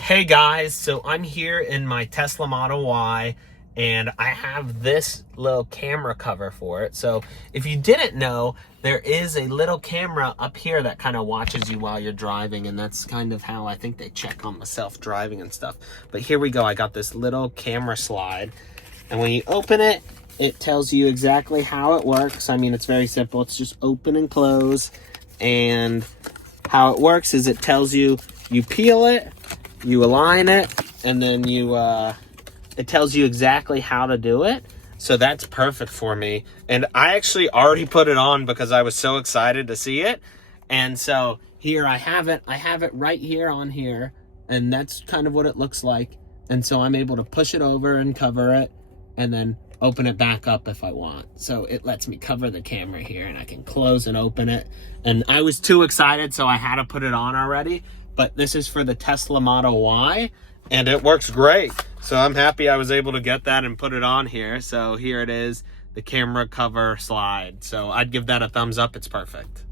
Hey guys, so I'm here in my Tesla Model Y and I have this little camera cover for it. So if you didn't know, there is a little camera up here that kind of watches you while you're driving, and that's kind of how I think they check on the self-driving and stuff. But here we go, I got this little camera slide, and when you open it, it tells you exactly how it works. I mean, it's very simple. It's just open and close, and how it works is it tells you, you peel it, you align it, and then it tells you exactly how to do it. So that's perfect for me. And I actually already put it on because I was so excited to see it. And so here I have it right here on here, and that's kind of what it looks like. And so I'm able to push it over and cover it and then open it back up if I want. So it lets me cover the camera here, and I can close and open it. And I was too excited, so I had to put it on already. But this is for the Tesla Model Y, and it works great. So I'm happy I was able to get that and put it on here. So here it is, the camera cover slide. So I'd give that a thumbs up. It's perfect.